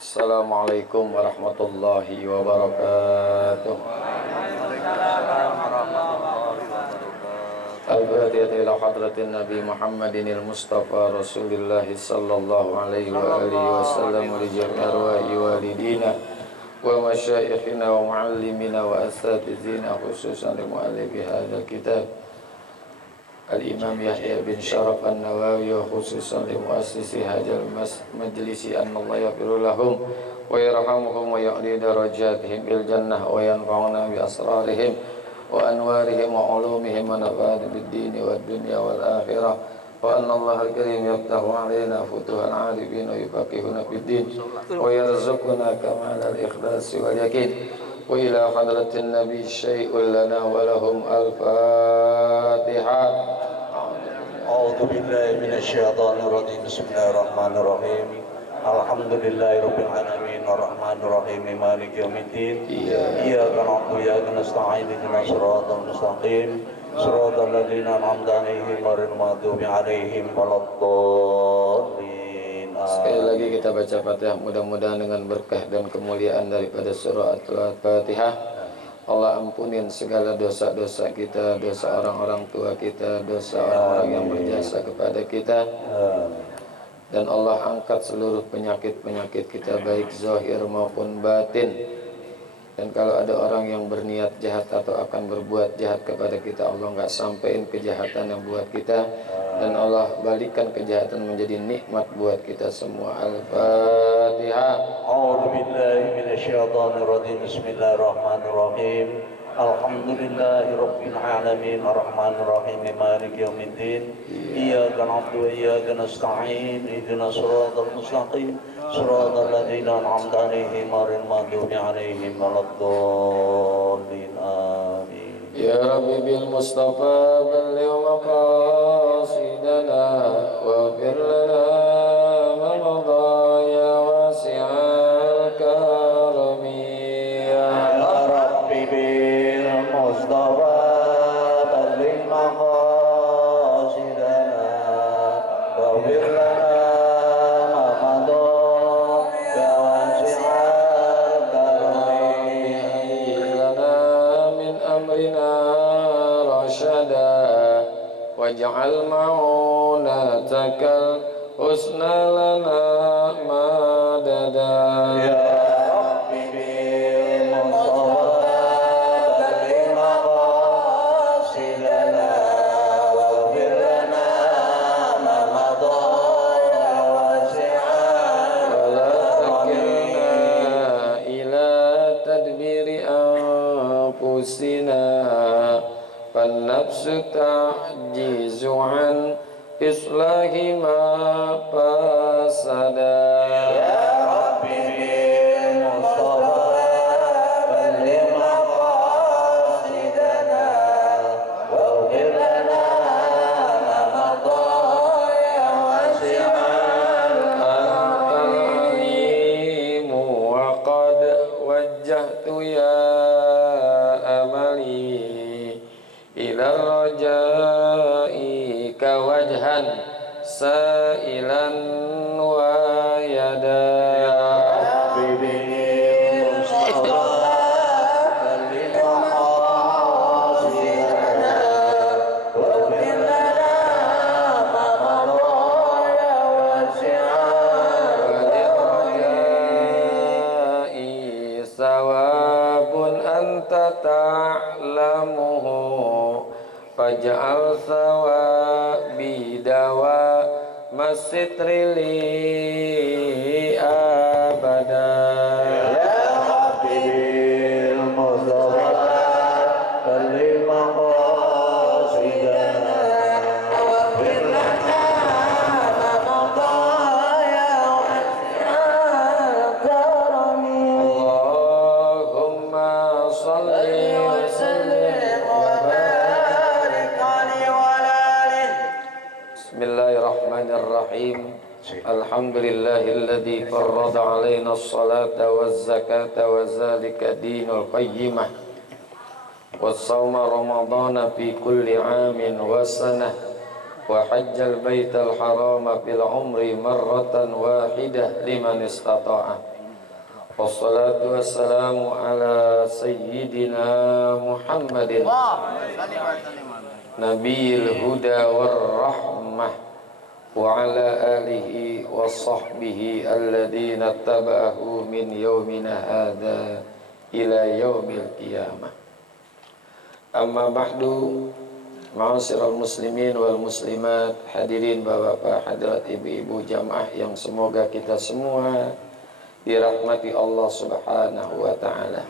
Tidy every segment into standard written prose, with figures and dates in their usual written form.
Assalamualaikum warahmatullahi wabarakatuh. Al-Fatihah ila hadratin Nabi Muhammadin al-Mustafa Rasulillah sallallahu alaihi wa alihi wasallam li jami'i arwahi walidina wa masyayikhina wa muallimina wa asatizina khususan li muallifi hadzal kitab Al-Imam Yahya bin Sharaf An-Nawawi wa khususan li muassisi hadzal majlisi annallahu yaghfiru lahum wa yarhamuhum wa ya'li darajatihim bil jannah wa yanfa'una bi asrarihim wa anwarihim wa ulumihim wa nafa'ana bid din wad dunya wal akhirah wa anna Allah al-karim yaftahu alaina futuhal arifin wa yufaqihuna fid din wa yarzuquna kamal al-ikhlas wal yaqin wa ila hadratin nabi syai'un lana wa lahum al-fatihah. A'udzu billahi minasyaitonir rajim. Bismillahirrahmanirrahim. Alhamdulillahirabbil alamin arrahmanir rahim maliki yaumiddin. Iyyaka na'budu wa iyyaka nasta'in ihdinas siratal mustaqim siratal ladzina an'amta 'alaihim ghairil maghdubi 'alaihim waladdallin. Sekali lagi kita baca Fatihah, mudah-mudahan dengan berkah dan kemuliaan daripada surah Al-Fatihah Allah ampunin segala dosa-dosa kita, dosa orang-orang tua kita, dosa orang-orang yang berjasa kepada kita, dan Allah angkat seluruh penyakit-penyakit kita baik zahir maupun batin. Dan kalau ada orang yang berniat jahat atau akan berbuat jahat kepada kita, Allah nggak sampein kejahatan yang buat kita, dan Allah balikan kejahatan menjadi nikmat buat kita semua. Al-Fatihah. A'udzu billahi minasyaitonir rajim. Bismillahirrahmanirrahim. Alhamdulillahirabbil alamin arrahmanir rahim maliki yaumiddin. Iyyaka na'budu wa iyyaka nasta'in ihdinas siratal mustaqim siratal ladzina an'amta 'alaihim ghairil maghdubi 'alaihim waladdallin. Amin. Ya Rabbi bil Mustafa balligh maqasidana wa fir lana ma madha ya wasi'al karami ya Rabbi bil Mustafa balligh maqasidana wa fir lana ma madha ya wasi'al karami lana min amrina rashada waj'al ma'unatakal husna lana madada Ya Rabbi bil Mustafa balligh maqasidana wa fir lana ma madha ya wasi'al wala takilna ila tadbiri anfusina fannafsu ta'jizu an islahi ma fasada Ya Rabbi bil Mustafa balligh maqasidana wa fir lana ma madha ya wasi'al antal alimu wa qad wajjahtu ya amali ila rajai ka wajhan sa'ilan wa yada Rabbi bil Mustafa balligh maqasidana wa fir lana ma madha ya wasi'al walirajai sawabun anta ta'lamuhu faj'al sawabi dawa masitri li abada Ya Rabbi bil Mustafa balligh maqasidana wa fir lana ma madha ya wasi'al karami Allahumma salli wa sallim wa barik alaihi wa alihi. Bismillahirrahmanirrahim. Alhamdulillahilladzi farrada alaina as-salata waz-zakata wa zalika dinul qayyimah. Was-sawma ramadana fi kulli 'amin wa sanah wa hajjal baital harama fil umri marratan wahidah liman istata'a. Wassalatu wassalamu ala sayyidina Muhammadin Nabiyil huda war rahmah wa ala alihi wa sahbihi alladhina taba'ahu min yawmina hadha ila yaumil qiyamah. Amma ba'du, ma'asyiral muslimin wal muslimat, hadirin bapak-bapak, hadirat ibu-ibu jamaah yang semoga kita semua dirahmati Allah Subhanahu wa taala.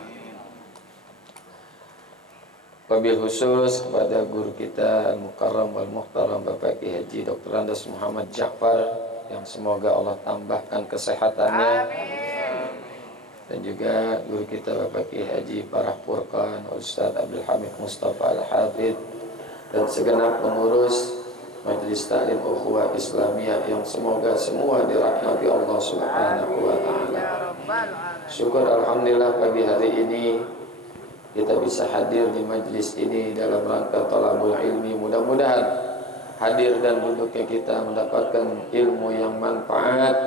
Wabil khusus kepada guru kita Al-Mukarram wal Muhtaram Bapak Ki Haji Dr. Andes Muhammad Ja'far, yang semoga Allah tambahkan kesehatannya. Dan juga guru kita Bapak Ki Haji Farah Furqan, Ustaz Abdul Hamid Mustafa Al-Hafidh, dan segenap pengurus Majelis Ta'lim Ukhuwah Islamiyah yang semoga semua dirahmati Allah Subhanahu wa taala. Syukur alhamdulillah pagi hari ini kita bisa hadir di majlis ini dalam rangka talabul ilmi. Mudah-mudahan hadir dan duduknya kita mendapatkan ilmu yang manfaat,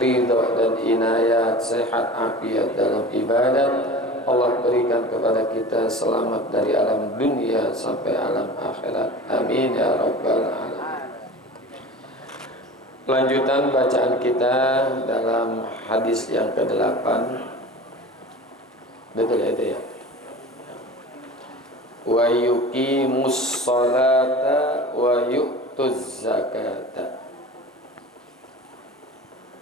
ridha dan inayat, sehat afiat dalam ibadat. Allah berikan kepada kita selamat dari alam dunia sampai alam akhirat. Amin ya rabbal alamin. Lanjutan bacaan kita dalam hadis yang ke-8. Betul ya itu ya. Wa yuqimus salata wa yu'tuz zakata.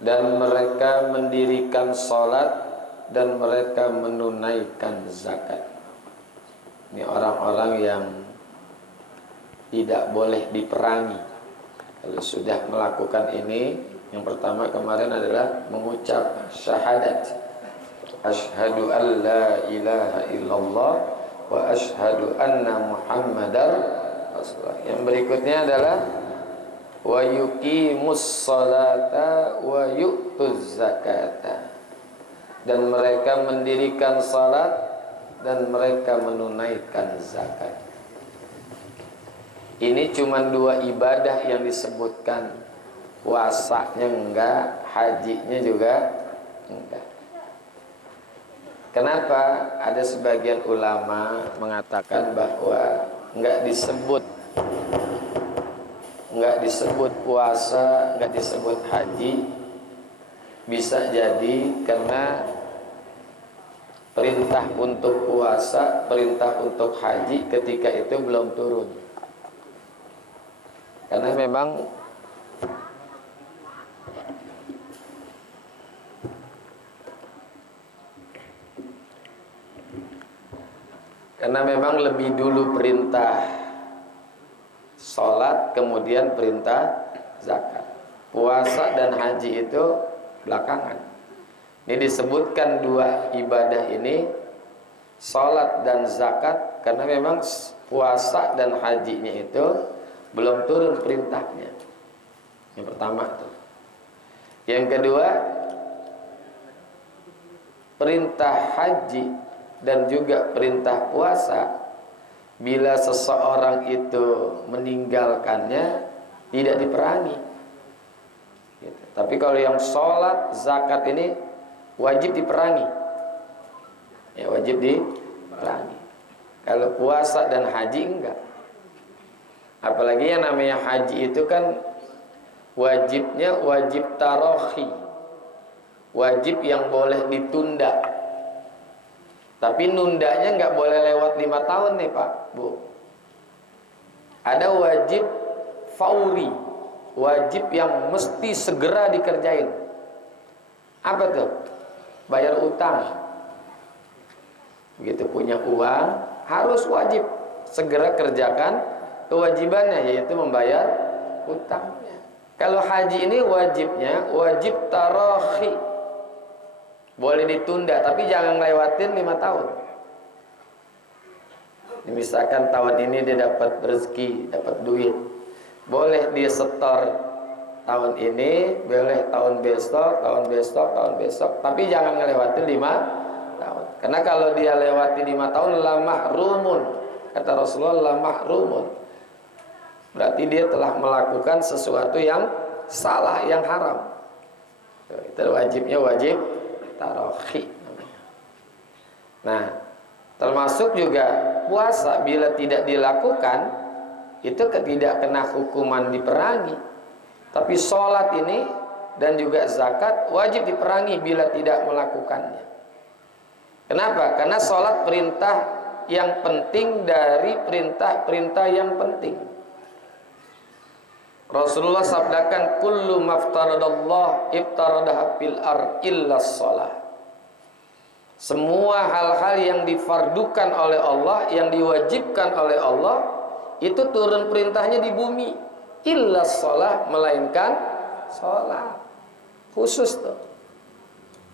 Dan mereka mendirikan salat dan mereka menunaikan zakat. Ini orang-orang yang tidak boleh diperangi. Kalau sudah melakukan ini, yang pertama kemarin adalah mengucap syahadat, asyhadu an la ilaha illallah wa asyhadu anna muhammadar rasulullah. Yang berikutnya adalah wa yuqimus salata wa yu'tuz zakata. Dan mereka mendirikan salat dan mereka menunaikan zakat. Ini cuma 2 ibadah yang disebutkan. Puasanya enggak, hajinya juga enggak. Kenapa? Ada sebagian ulama mengatakan bahwa enggak disebut puasa, enggak disebut haji. Bisa jadi karena perintah untuk puasa, perintah untuk haji ketika itu belum turun. Karena memang lebih dulu perintah sholat, kemudian perintah zakat. Puasa dan haji itu belakangan. Ini disebutkan 2 ibadah ini, sholat dan zakat, karena memang puasa dan hajinya itu belum turun perintahnya. Yang pertama tuh. Yang kedua, perintah haji dan juga perintah puasa, bila seseorang itu meninggalkannya tidak diperangi gitu. Tapi kalau yang sholat, zakat ini wajib diperangi ya, wajib diperangi. Kalau puasa dan haji enggak. Apalagi yang namanya haji itu kan wajibnya wajib tarohi, wajib yang boleh ditunda. Tapi nundanya nggak boleh lewat 5 tahun nih Pak, Bu. Ada wajib fauri, wajib yang mesti segera dikerjain. Apa tuh? Bayar utang. Begitu punya uang, harus wajib segera kerjakan kewajibannya, yaitu membayar utangnya. Kalau haji ini wajibnya wajib tarohi, boleh ditunda, tapi jangan lewatin 5 tahun. Misalkan tahun ini dia dapat rezeki, dapat duit, boleh dia setor tahun ini, boleh tahun besok, tapi jangan ngelewatin 5 tahun. Karena kalau dia lewati 5 tahun, la mahrumun, kata Rasulullah, la mahrumun. Berarti dia telah melakukan sesuatu yang salah, yang haram. Itu wajibnya wajib tarohi. Nah, termasuk juga puasa bila tidak dilakukan itu tidak kena hukuman diperangi. Tapi sholat ini dan juga zakat wajib diperangi bila tidak melakukannya. Kenapa? Karena sholat perintah yang penting dari perintah-perintah yang penting. Rasulullah sabdakan, kullu maftaradallah iftaradaha fil ard illa sholat. Semua hal-hal yang difardukan oleh Allah, yang diwajibkan oleh Allah, itu turun perintahnya di bumi. Illa sholat, melainkan sholat. Khusus tuh.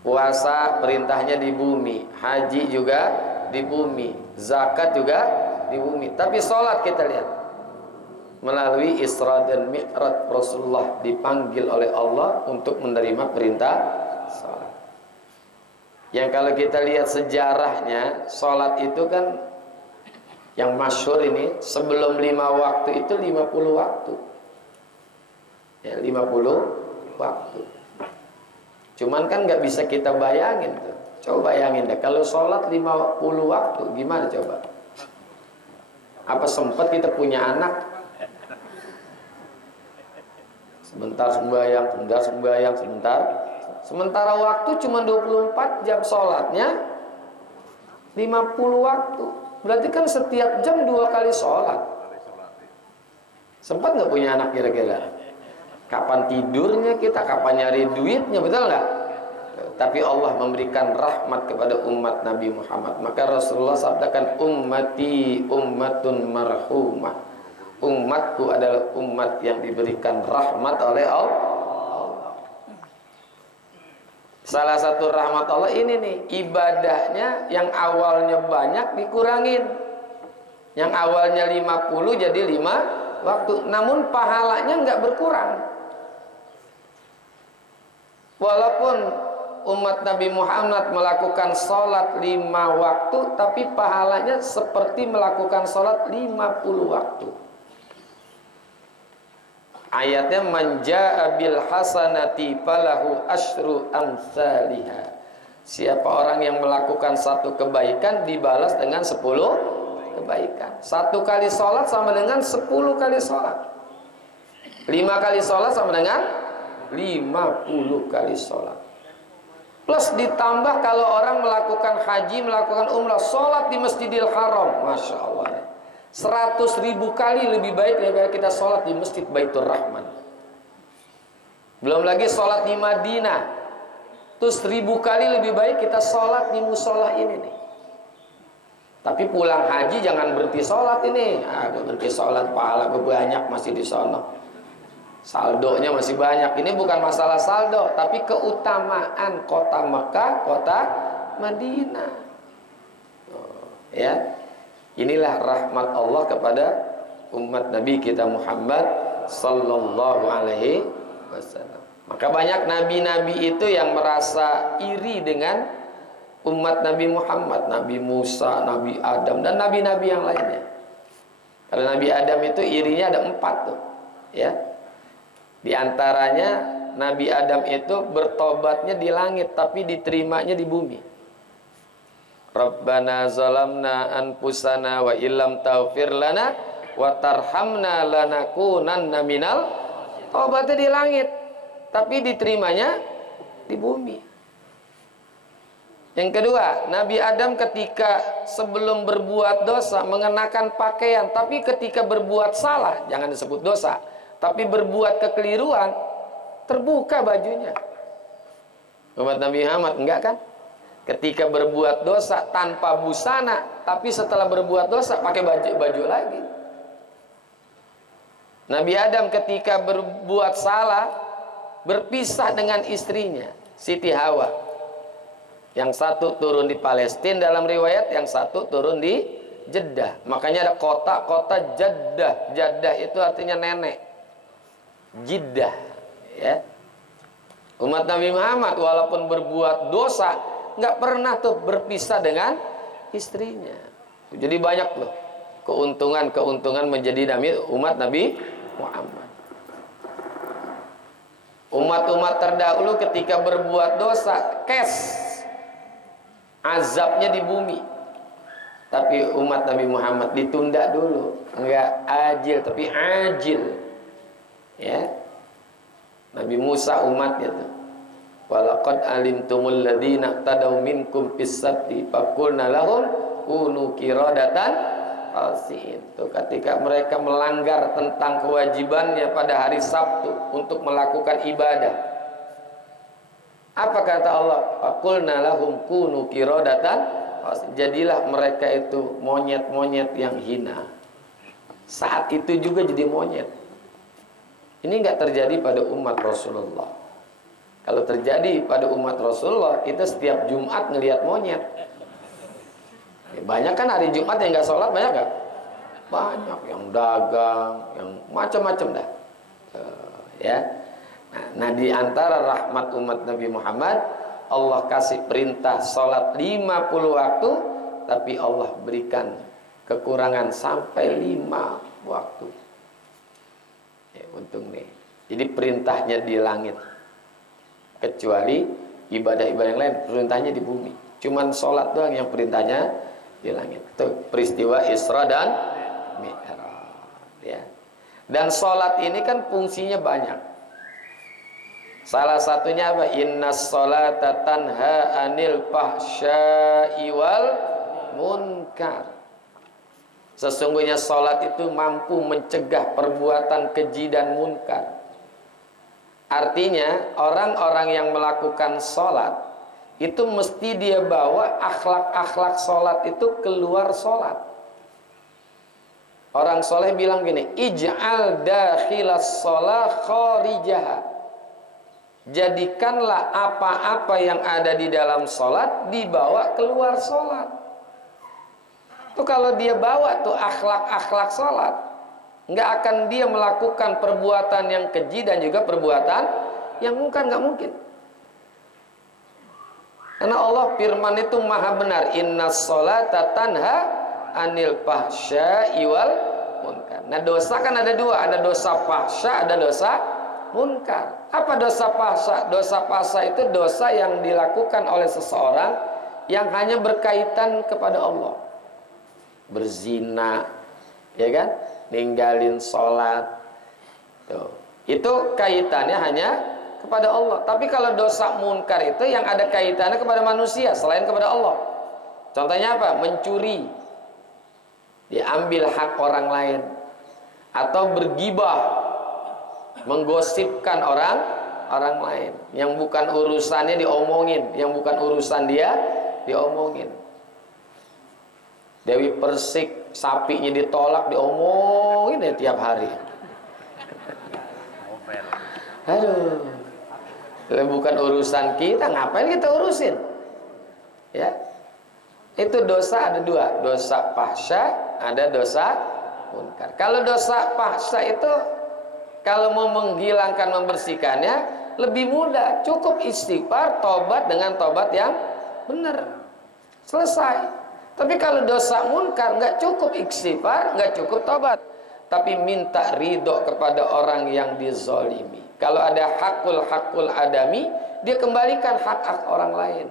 Puasa perintahnya di bumi, haji juga di bumi, zakat juga di bumi. Tapi sholat kita lihat, melalui Isra dan Mi'raj Rasulullah dipanggil oleh Allah untuk menerima perintah sholat. Yang kalau kita lihat sejarahnya, sholat itu kan yang masyhur ini, sebelum 5 waktu itu 50 waktu. Ya, 50 waktu. Cuman kan nggak bisa kita bayangin tuh. Coba bayangin deh, kalau sholat 50 waktu, gimana coba? Apa sempat kita punya anak? Sebentar sembahyang, sebentar sembahyang, sebentar. Sementara waktu cuma 24 jam, sholatnya 50 waktu. Berarti kan setiap jam 2 kali sholat. Sempat nggak punya anak kira-kira? Kapan tidurnya kita, kapan nyari duitnya, betul nggak? Tapi Allah memberikan rahmat kepada umat Nabi Muhammad. Maka Rasulullah sabdakan, ummati ummatun marhumah. Umatku adalah umat yang diberikan rahmat oleh Allah. Salah satu rahmat Allah ini nih, ibadahnya yang awalnya banyak dikurangin. Yang awalnya 50 jadi 5 waktu. Namun pahalanya nggak berkurang. Walaupun umat Nabi Muhammad melakukan sholat 5 waktu, tapi pahalanya seperti melakukan sholat 50 waktu. Ayatnya, manja bil hasanati falahu asyru amsalihha. Siapa orang yang melakukan satu kebaikan dibalas dengan 10 kebaikan. 1 kali sholat sama dengan 10 kali sholat. 5 kali sholat sama dengan 50 kali sholat. Plus ditambah kalau orang melakukan haji, melakukan umrah, sholat di Masjidil Haram, Masya Allah, 100.000 kali lebih baik daripada kita sholat di Masjid Baitur Rahman. Belum lagi sholat di Madinah, terus 1000 kali lebih baik kita sholat di musola ini nih. Tapi pulang haji jangan berhenti sholat ini. Berhenti sholat, pahala banyak masih di sana. Saldonya masih banyak. Ini bukan masalah saldo, tapi keutamaan kota Mekah, kota Madinah. Ya, inilah rahmat Allah kepada umat Nabi kita Muhammad sallallahu alaihi wasallam. Maka banyak nabi-nabi itu yang merasa iri dengan umat Nabi Muhammad, Nabi Musa, Nabi Adam, dan nabi-nabi yang lainnya. Karena Nabi Adam itu irinya ada 4 tuh, ya. Di antaranya Nabi Adam itu bertobatnya di langit, tapi diterimanya di bumi. Rabbana zalamna anfusana wa illam taghfir lana wa tarhamna lanakunanna minal. Tobatnya di langit, tapi diterimanya di bumi. Yang kedua, Nabi Adam ketika sebelum berbuat dosa mengenakan pakaian, tapi ketika berbuat salah, jangan disebut dosa, tapi berbuat kekeliruan, terbuka bajunya. Umat Nabi Muhammad enggak kan? Ketika berbuat dosa tanpa busana, tapi setelah berbuat dosa pakai baju lagi. Nabi Adam ketika berbuat salah, berpisah dengan istrinya, Siti Hawa. Yang satu turun di Palestina dalam riwayat, yang satu turun di Jeddah. Makanya ada kota Jeddah. Jeddah itu artinya nenek. Jeddah, ya. Umat Nabi Muhammad walaupun berbuat dosa nggak pernah tuh berpisah dengan istrinya. Jadi banyak loh keuntungan menjadi umat Nabi Muhammad. Umat-umat terdahulu ketika berbuat dosa, azabnya di bumi. Tapi umat Nabi Muhammad ditunda dulu, enggak ajil tapi ajil. Ya. Nabi Musa umatnya tuh. Walaqad alimtumul ladzina tadaw minkum fis-sabti faqulna lahum kunu qiradatan khasi'in. Tuh, ketika mereka melanggar tentang kewajibannya pada hari Sabtu untuk melakukan ibadah. Apa kata Allah? Faqulna lahum kunu qiradatan khasi'in. Jadilah mereka itu monyet-monyet yang hina. Saat itu juga jadi monyet. Ini enggak terjadi pada umat Rasulullah. Kalau terjadi pada umat Rasulullah, kita setiap Jumat ngelihat monyet. Banyak kan hari Jumat yang nggak sholat, banyak nggak? Banyak yang dagang, yang macam-macam dah. Ya. Nah, di antara rahmat umat Nabi Muhammad, Allah kasih perintah sholat 50 waktu, tapi Allah berikan kekurangan sampai 5 waktu. Ya, untung nih. Jadi perintahnya di langit. Kecuali ibadah-ibadah yang lain perintahnya di bumi. Cuman sholat doang yang perintahnya di langit. Itu peristiwa Isra dan Mi'raj. Ya. Dan sholat ini kan fungsinya banyak. Salah satunya apa? Innas sholata tanha anil fahsya'i wal munkar. Sesungguhnya sholat itu mampu mencegah perbuatan keji dan munkar. Artinya orang-orang yang melakukan sholat itu mesti dia bawa akhlak-akhlak sholat itu keluar sholat. Orang soleh bilang gini, ij'al dakhilas sholat kharijaha. Jadikanlah apa-apa yang ada di dalam sholat dibawa keluar sholat. Tuh kalau dia bawa tuh akhlak-akhlak sholat, nggak akan dia melakukan perbuatan yang keji dan juga perbuatan yang mungkar, nggak mungkin. Karena Allah firman itu maha benar, innas sholata tanha anil fahsya'i wal munkar. Nah, dosa kan ada dua, ada dosa fahsya, ada dosa munkar. Apa dosa fahsya? Dosa fahsya itu dosa yang dilakukan oleh seseorang yang hanya berkaitan kepada Allah. Berzina, ya kan? Ninggalin sholat. Tuh. Itu kaitannya hanya kepada Allah. Tapi kalau dosa munkar itu yang ada kaitannya kepada manusia selain kepada Allah. Contohnya apa? Mencuri, diambil hak orang lain, atau bergibah, menggosipkan orang lain, yang bukan urusannya diomongin, yang bukan urusan dia diomongin. Dewi Persik sapinya ditolak diomongin ya tiap hari. Aduh, bukan urusan kita, ngapain kita urusin? Ya, itu dosa ada dua, dosa fahsya, ada dosa munkar. Kalau dosa fahsya itu kalau mau menghilangkan, membersihkannya lebih mudah, cukup istighfar, tobat dengan tobat yang benar, selesai. Tapi kalau dosa munkar nggak cukup istighfar, nggak cukup tobat, tapi minta ridho kepada orang yang dizolimi. Kalau ada hakul adami, dia kembalikan hak orang lain.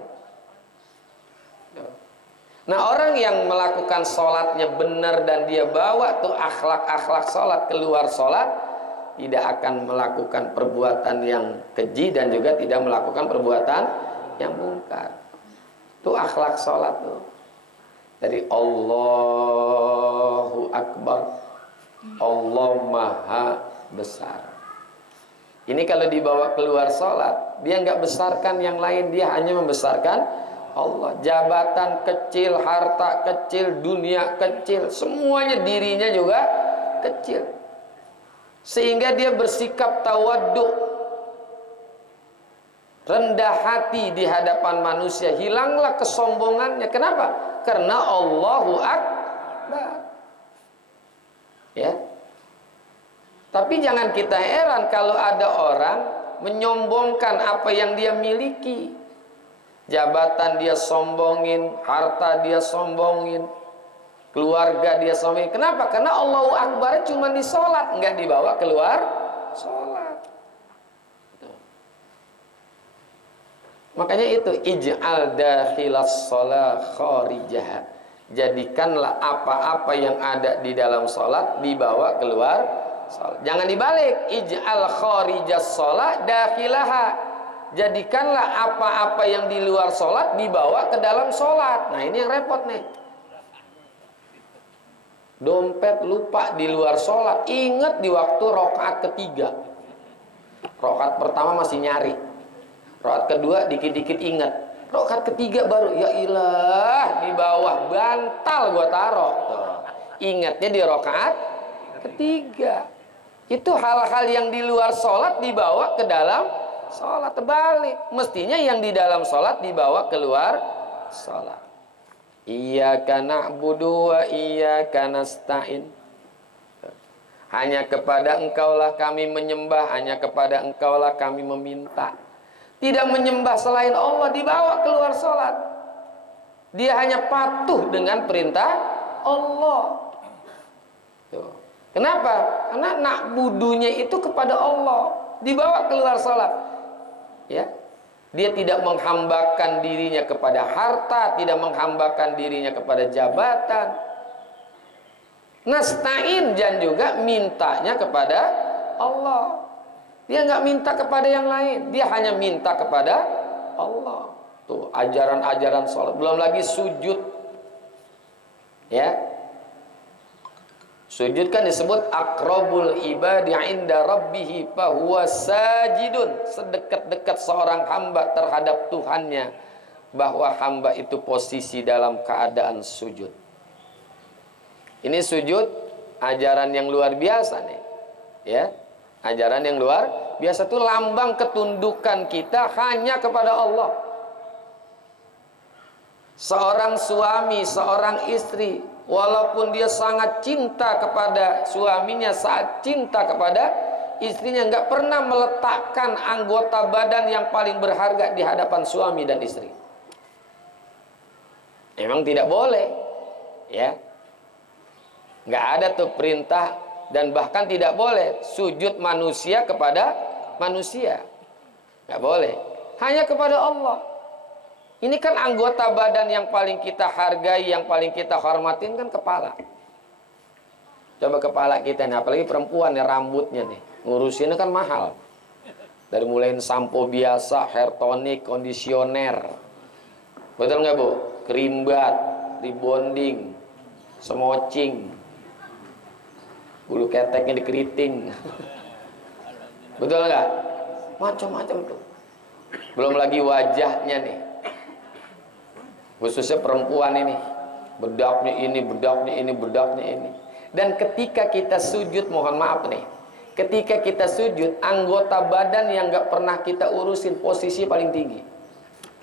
Nah, orang yang melakukan sholatnya benar dan dia bawa tuh akhlak sholat keluar sholat, tidak akan melakukan perbuatan yang keji dan juga tidak melakukan perbuatan yang munkar. Itu akhlak sholat tuh. Dari Allahu Akbar, Allah Maha Besar. Ini kalau dibawa keluar sholat, dia nggak besarkan yang lain, dia hanya membesarkan Allah. Jabatan kecil, harta kecil, dunia kecil, semuanya dirinya juga kecil. Sehingga dia bersikap tawaddu, rendah hati di hadapan manusia, hilanglah kesombongannya. Kenapa? Karena Allahu Akbar. Ya. Tapi jangan kita heran kalau ada orang menyombongkan apa yang dia miliki. Jabatan dia sombongin, harta dia sombongin, keluarga dia sombongin. Kenapa? Karena Allahu Akbar cuma di sholat, nggak dibawa keluar sholat. Makanya itu ij'al dakhilas shalah kharijah. Jadikanlah apa-apa yang ada di dalam salat dibawa keluar salat. Jangan dibalik, ij'al kharijas shalah dakhilaha. Jadikanlah apa-apa yang di luar salat dibawa ke dalam salat. Nah, ini yang repot nih. Dompet lupa di luar salat, ingat di waktu rakaat ketiga. Rakaat pertama masih nyari. Rakaat kedua dikit-dikit ingat. Rakaat ketiga baru, ya ilah, di bawah bantal gua taruh. Tuh. Ingatnya di rakaat ketiga. Itu hal-hal yang di luar sholat dibawa ke dalam sholat. Terbalik. Mestinya yang di dalam sholat dibawa keluar sholat. Iyyaka na'budu wa iyyaka nasta'in. Hanya kepada engkaulah kami menyembah, hanya kepada engkaulah kami meminta. Tidak menyembah selain Allah, dibawa keluar sholat. Dia hanya patuh dengan perintah Allah. Tuh. Kenapa? Karena na'budunya itu kepada Allah, dibawa keluar sholat. Ya, dia tidak menghambakan dirinya kepada harta, tidak menghambakan dirinya kepada jabatan. Nasta'in dan juga mintanya kepada Allah. Dia nggak minta kepada yang lain, dia hanya minta kepada Allah. Tuh, ajaran-ajaran sholat. Belum lagi sujud. Ya. Sujud kan disebut aqrabul ibadi inda rabbih fahuwa sajidun. Sedekat-dekat seorang hamba terhadap Tuhannya, bahwa hamba itu posisi dalam keadaan sujud. Ini sujud ajaran yang luar biasa nih. Ya. Ajaran yang luar biasa itu lambang ketundukan kita hanya kepada Allah. Seorang suami, seorang istri, walaupun dia sangat cinta kepada suaminya, saat cinta kepada istrinya, nggak pernah meletakkan anggota badan yang paling berharga di hadapan suami dan istri. Emang tidak boleh, ya. Nggak ada tuh perintah. Dan bahkan tidak boleh sujud manusia kepada manusia. Nggak boleh. Hanya kepada Allah. Ini kan anggota badan yang paling kita hargai, yang paling kita hormatin kan kepala. Coba kepala kita nih, apalagi perempuan ya, rambutnya nih. Ngurusinnya kan mahal. Dari mulai sampo biasa, hair tonic, kondisioner. Betul nggak Bu? Kerimbat, rebonding, smoothing. Bulu keteknya dikeriting. Betul nggak? Macam-macam tuh. Belum lagi wajahnya nih. Khususnya perempuan ini. Bedaknya ini, bedaknya ini, bedaknya ini. Dan ketika kita sujud, mohon maaf nih. Ketika kita sujud, anggota badan yang nggak pernah kita urusin posisi paling tinggi.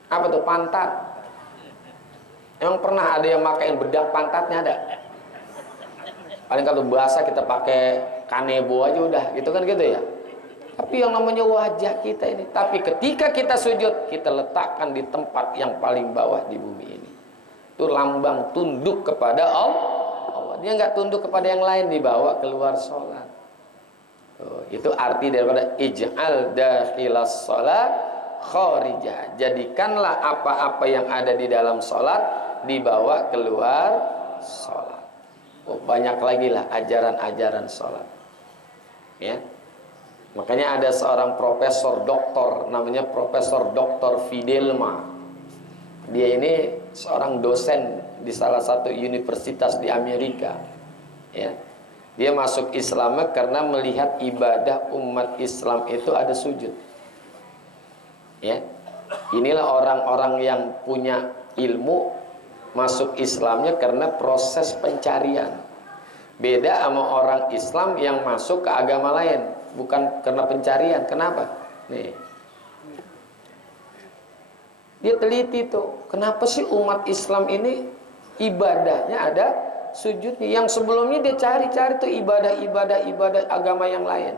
Apa tuh? Pantat. Emang pernah ada yang makain bedak pantatnya? Ada? Paling kalau bahasa kita pakai kanebo aja udah, gitu kan gitu ya. Tapi yang namanya wajah kita ini. Tapi ketika kita sujud, kita letakkan di tempat yang paling bawah di bumi ini. Itu lambang tunduk kepada Allah. Dia nggak tunduk kepada yang lain, dibawa keluar sholat. Itu arti daripada ij'al dakhilas sholat kharijah. Jadikanlah apa-apa yang ada di dalam sholat dibawa keluar sholat. Banyak lagi lah ajaran-ajaran sholat. Ya. Makanya ada seorang profesor doktor, namanya Profesor Dr. Fidelma. Dia ini seorang dosen di salah satu universitas di Amerika. Ya. Dia masuk Islam karena melihat ibadah umat Islam itu ada sujud. Ya. Inilah orang-orang yang punya ilmu masuk Islamnya karena proses pencarian. Beda sama orang Islam yang masuk ke agama lain, bukan karena pencarian. Kenapa? Nih. Dia teliti tuh, kenapa sih umat Islam ini ibadahnya ada sujudnya? Yang sebelumnya dia cari-cari tuh ibadah agama yang lain.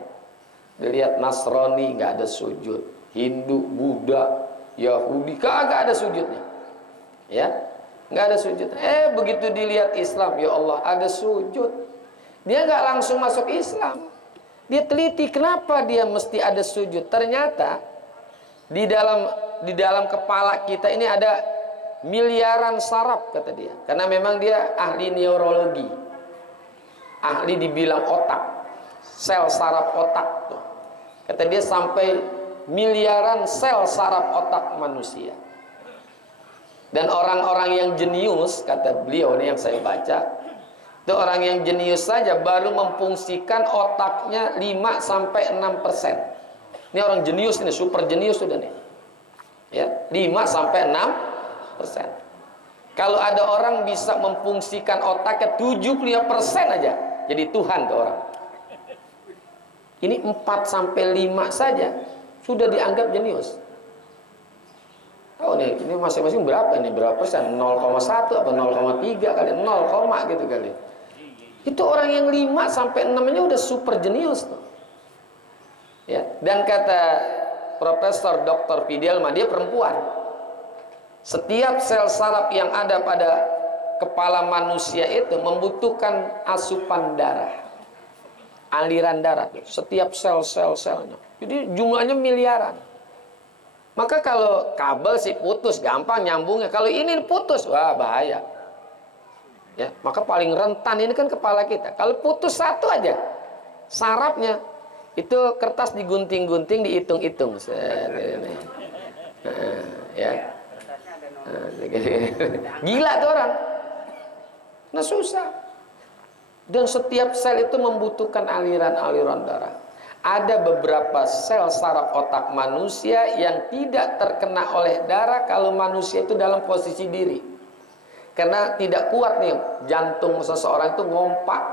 Dia lihat Nasrani nggak ada sujud, Hindu, Buddha, Yahudi kagak ada sujudnya. Ya. Nggak ada sujud. Begitu dilihat Islam, ya Allah ada sujud. Dia nggak langsung masuk Islam. Dia teliti kenapa dia mesti ada sujud. Ternyata di dalam di dalam kepala kita ini ada miliaran saraf, kata dia. Karena memang dia ahli neurologi, ahli dibilang otak, sel saraf otak tuh. Kata dia sampai miliaran sel saraf otak manusia. Dan orang-orang yang jenius, kata beliau ini yang saya baca, itu orang yang jenius saja baru memfungsikan otaknya 5-6%. Ini orang jenius, ini super jenius sudah nih. Ya, 5-6%. Kalau ada orang bisa memfungsikan otaknya 75% aja, jadi Tuhan tuh orang. Ini 4-5 saja sudah dianggap jenius. Oh nih, ini masing-masing berapa ini? Berapa persen? 0,1 atau 0,3 kali? 0, gitu kali. Itu orang yang 5-6 udah super jenius tuh. Ya, dan kata Profesor Dr. Fidelma, dia perempuan. Setiap sel saraf yang ada pada kepala manusia itu membutuhkan asupan darah, aliran darah. Setiap sel-selnya. Jadi jumlahnya miliaran. Maka kalau kabel sih putus, gampang nyambungnya. Kalau ini putus, wah bahaya. Ya, maka paling rentan ini kan kepala kita. Kalau putus satu aja, sarafnya itu kertas digunting-gunting, dihitung-hitung. Ya. Gila tuh orang. Nah susah. Dan setiap sel itu membutuhkan aliran-aliran darah. Ada beberapa sel saraf otak manusia yang tidak terkena oleh darah kalau manusia itu dalam posisi diri. Karena tidak kuat nih jantung seseorang itu ngompak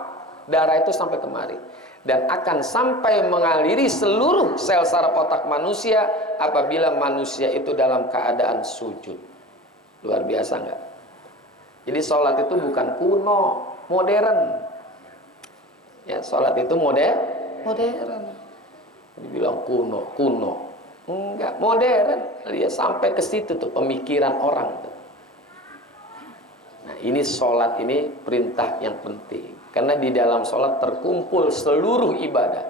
darah itu sampai kemari. Dan akan sampai mengaliri seluruh sel saraf otak manusia apabila manusia itu dalam keadaan sujud. Luar biasa nggak? Jadi sholat itu bukan kuno, modern. Ya, sholat itu modern. Dibilang kuno. Enggak, modern. Dia sampai ke situ tuh pemikiran orang tuh. Nah, ini sholat ini perintah yang penting. Karena di dalam sholat terkumpul seluruh ibadah.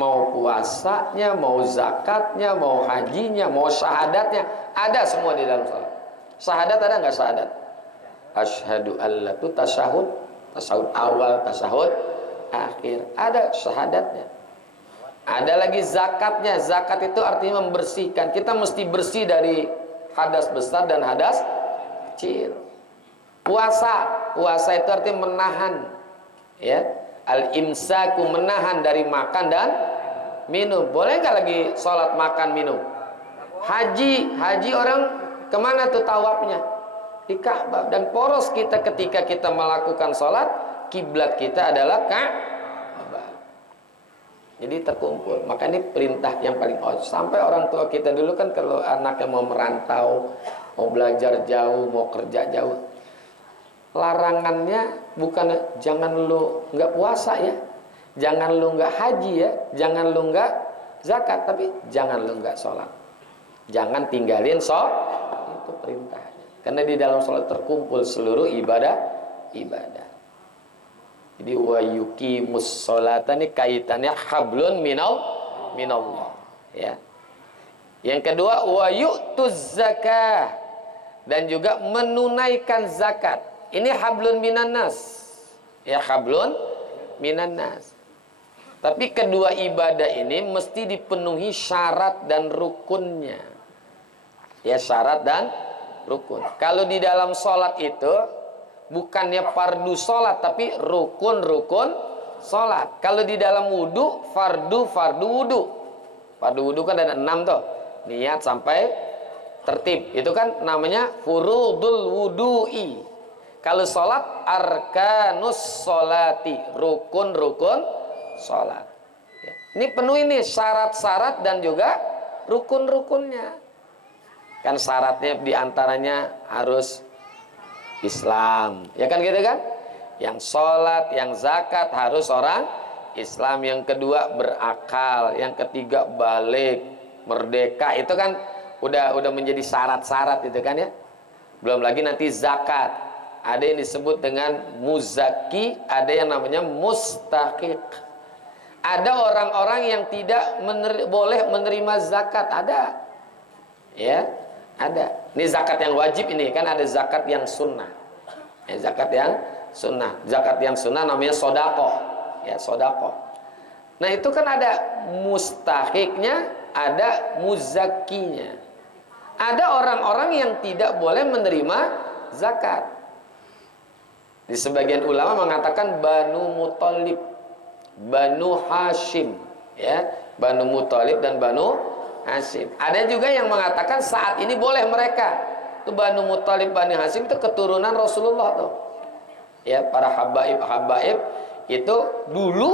Mau puasanya, mau zakatnya, mau hajinya, mau syahadatnya, ada semua di dalam sholat. Syahadat ada nggak syahadat? Asyhadu alla tu tasyahud awal, tasyahud akhir. Ada syahadatnya. Ada lagi zakatnya. Zakat itu artinya membersihkan. Kita mesti bersih dari hadas besar dan hadas kecil. Puasa itu artinya menahan, ya. Al-imsaku, menahan dari makan dan minum. Boleh nggak lagi sholat makan minum? Haji orang kemana tuh tawafnya? Di Ka'bah. Dan poros kita ketika kita melakukan sholat, kiblat kita adalah Ka'bah. Jadi terkumpul. Maka ini perintah yang paling sampai orang tua kita dulu kan kalau anaknya mau merantau, mau belajar jauh, mau kerja jauh, larangannya bukan jangan lu nggak puasa ya, jangan lu nggak haji ya, jangan lu nggak zakat, tapi jangan lu nggak sholat, jangan tinggalin sholat. Itu perintahnya. Karena di dalam sholat terkumpul seluruh ibadah. Jadi wa yuqimus sholata ini kaitannya hablun minallah, ya. Yang kedua wa yu'tuz zakah, dan juga menunaikan zakat. Ini hablun minannas, ya, hablun minannas. Tapi kedua ibadah ini mesti dipenuhi syarat dan rukunnya, ya, syarat dan rukun. Kalau di dalam sholat itu bukannya fardu sholat, tapi rukun sholat. Kalau di dalam wudhu, fardu wudhu. Fardu wudhu kan ada 6 tuh. Niat sampai tertib. Itu kan namanya furudul wudhu'i. Kalau sholat, arkanus sholati. Rukun sholat. Ya. Ini penuh ini syarat-syarat dan juga rukun-rukunnya. Kan syaratnya diantaranya harus Islam, ya kan gitu kan? Yang sholat, yang zakat harus orang Islam. Yang kedua berakal, yang ketiga balik, merdeka. Itu kan udah menjadi syarat-syarat itu kan ya. Belum lagi nanti zakat. Ada yang disebut dengan muzaki, ada yang namanya mustahiq. Ada orang-orang yang tidak boleh menerima zakat, ada. Ya. Ada. Ini zakat yang wajib ini, kan ada zakat yang sunnah. Ya, zakat yang sunnah. Zakat yang sunnah namanya sodakoh. Ya, sodakoh. Nah itu kan ada mustahiknya, ada muzakinya. Ada orang-orang yang tidak boleh menerima zakat. Di sebagian ulama mengatakan Banu Muthalib, Banu Hashim, ya, Banu Muthalib dan Banu Hashim. Ada juga yang mengatakan saat ini boleh mereka. Itu Banu Muthalib, Banu Hashim itu keturunan Rasulullah tuh. Ya, para habaib itu dulu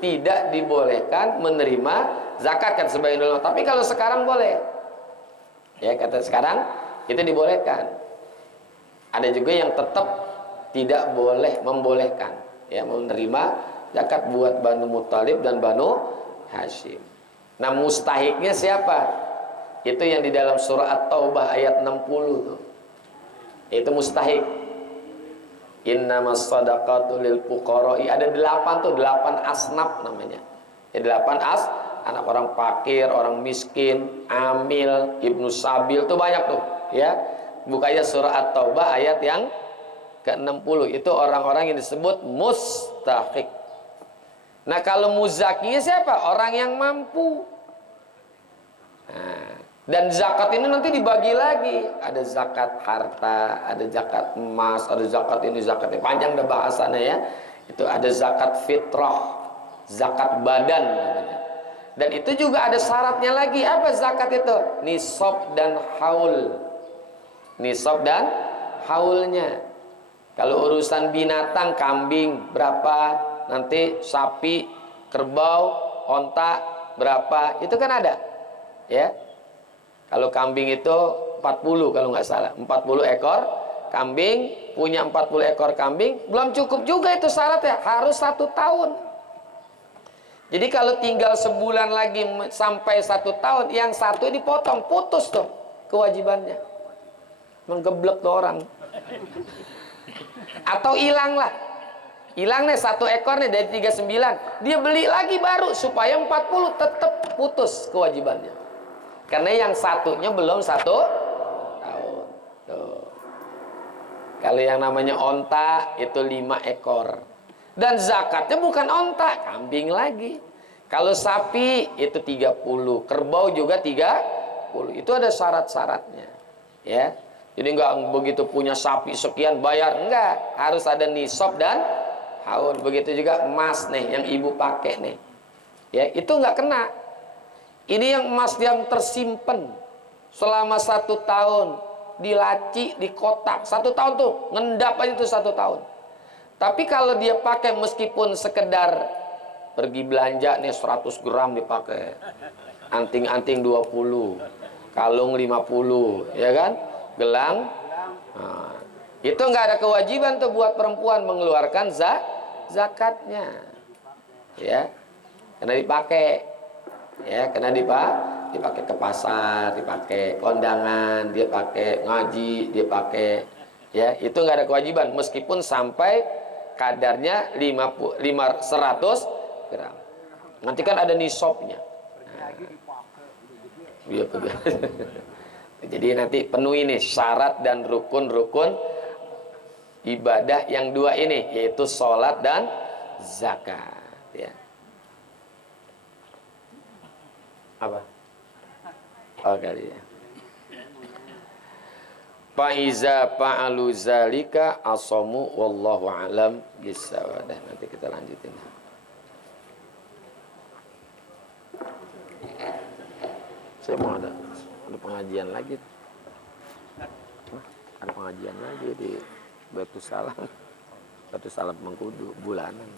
tidak dibolehkan menerima zakat kan sebagian ulama. Tapi kalau sekarang boleh. Ya, kata sekarang itu dibolehkan. Ada juga yang tetap tidak boleh membolehkan, ya, menerima zakat buat Banu Muthalib dan Banu Hashim. Nah, mustahiknya siapa? Itu yang di dalam surah At-Taubah ayat 60 tuh. Itu mustahik. Innamas shadaqatu lil fuqara'i. Ada 8 tuh, 8 asnaf namanya. Ya, 8 anak orang fakir, orang miskin, amil, ibnu sabil, tuh banyak tuh, ya. Bukanya surah At-Taubah ayat yang ke-60. Itu orang-orang yang disebut mustahik. Nah, kalau muzakinya siapa? Orang yang mampu. Nah, dan zakat ini nanti dibagi lagi. Ada zakat harta, ada zakat emas, ada zakat ini, zakatnya panjang dah bahasannya, ya. Itu ada zakat fitrah, zakat badan namanya. Dan itu juga ada syaratnya lagi. Apa zakat itu? Nisab dan haul. Nisab dan haulnya. Kalau urusan binatang, kambing berapa, nanti sapi, kerbau, onta berapa, itu kan ada, ya. Kalau kambing itu 40 kalau nggak salah, 40 ekor kambing, punya 40 ekor kambing, belum cukup juga itu syaratnya, harus 1 tahun. Jadi kalau tinggal sebulan lagi sampai 1 tahun, yang satu dipotong, putus tuh kewajibannya. Menggeblek tuh orang. Atau hilang lah. Hilang nih 1 ekor nih dari 39. Dia beli lagi baru supaya 40 tetap putus kewajibannya. Karena yang satunya belum 1 tahun. Tuh. Kalau yang namanya onta itu 5 ekor. Dan zakatnya bukan onta, kambing lagi. Kalau sapi itu 30, kerbau juga 30. Itu ada syarat-syaratnya, ya. Jadi enggak begitu punya sapi sekian bayar, enggak. Harus ada nisab dan haul. Begitu juga emas nih yang ibu pakai nih. Ya, itu enggak kena. Ini yang emas yang tersimpan selama 1 tahun di laci, di kotak. 1 tahun tuh, ngendap aja tuh 1 tahun. Tapi kalau dia pakai meskipun sekedar pergi belanja nih 100 gram dipakai. Anting-anting 20, kalung 50, ya kan? Gelang. Nah, itu nggak ada kewajiban tuh buat perempuan mengeluarkan zakatnya. Ya. Karena dipakai. Ya, karena dipakai ke pasar, dipakai kondangan, dia pakai ngaji, dia pakai, ya, itu nggak ada kewajiban meskipun sampai kadarnya 100 gram. Nanti kan ada nisabnya. Nah, iya, jadi nanti penuhi nih syarat dan rukun-rukun ibadah yang 2 ini, yaitu sholat dan zakat, ya. Apa? Oh, kali ya. Faiza fa'alu zalika asamu wallahu alam bisawab. Nanti kita lanjutin. Saya mau ada pengajian lagi. Ada pengajian lagi di Batu Salam. Batu Salam Mengkudu bulanan.